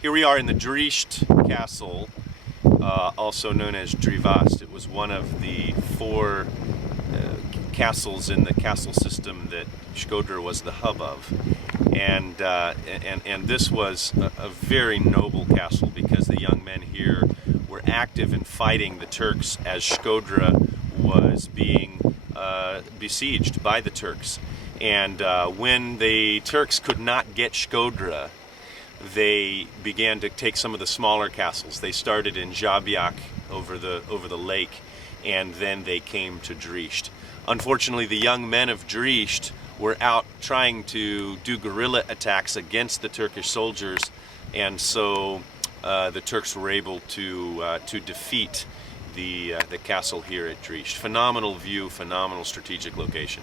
Here we are in the Driest Castle, also known as Drivast. It was one of the four castles in the castle system that Shkodra was the hub of. And this was a very noble castle because the young men here were active in fighting the Turks as Shkodra was being besieged by the Turks. And when the Turks could not get Shkodra, they began to take some of the smaller castles. They started in Žabljak over the lake, and then they came to Driest. Unfortunately, the young men of Driest were out trying to do guerrilla attacks against the Turkish soldiers, and so the Turks were able to defeat the castle here at Driest. Phenomenal view, phenomenal strategic location.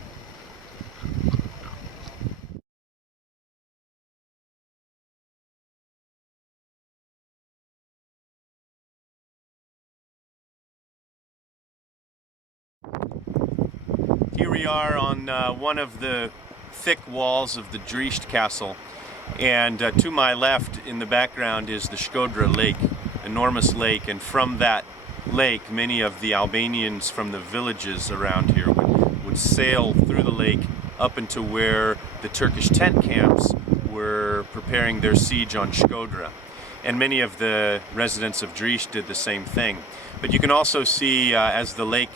Here we are on one of the thick walls of the Driest Castle, and to my left in the background is the Shkodra Lake, enormous lake, and from that lake many of the Albanians from the villages around here would sail through the lake up into where the Turkish tent camps were preparing their siege on Shkodra. And many of the residents of Driest did the same thing. But you can also see as the lake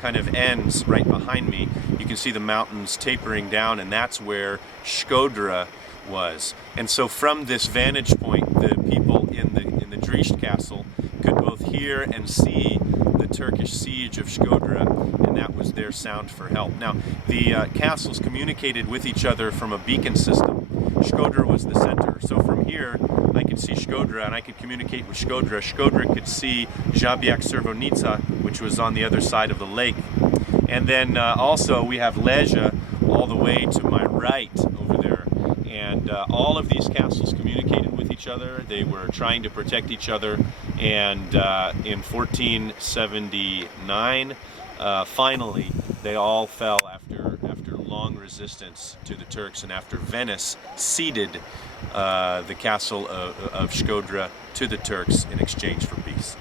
kind of ends right behind me, you can see the mountains tapering down, and that's where Shkodra was. And so from this vantage point, the people in the Driest Castle could both hear and see the Turkish siege of Shkodra, and that was their sound for help. Now, the castles communicated with each other from a beacon system. Shkodra was the center. So from here, I could see Shkodra and I could communicate with Shkodra. Shkodra could see Žabljak Crvenica, which was on the other side of the lake. And then also we have Leja all the way to my right over there. And all of these castles communicated with each other. They were trying to protect each other. And in 1479, finally, they all fell after long resistance to the Turks, and after Venice ceded the castle of Shkodra to the Turks in exchange for peace.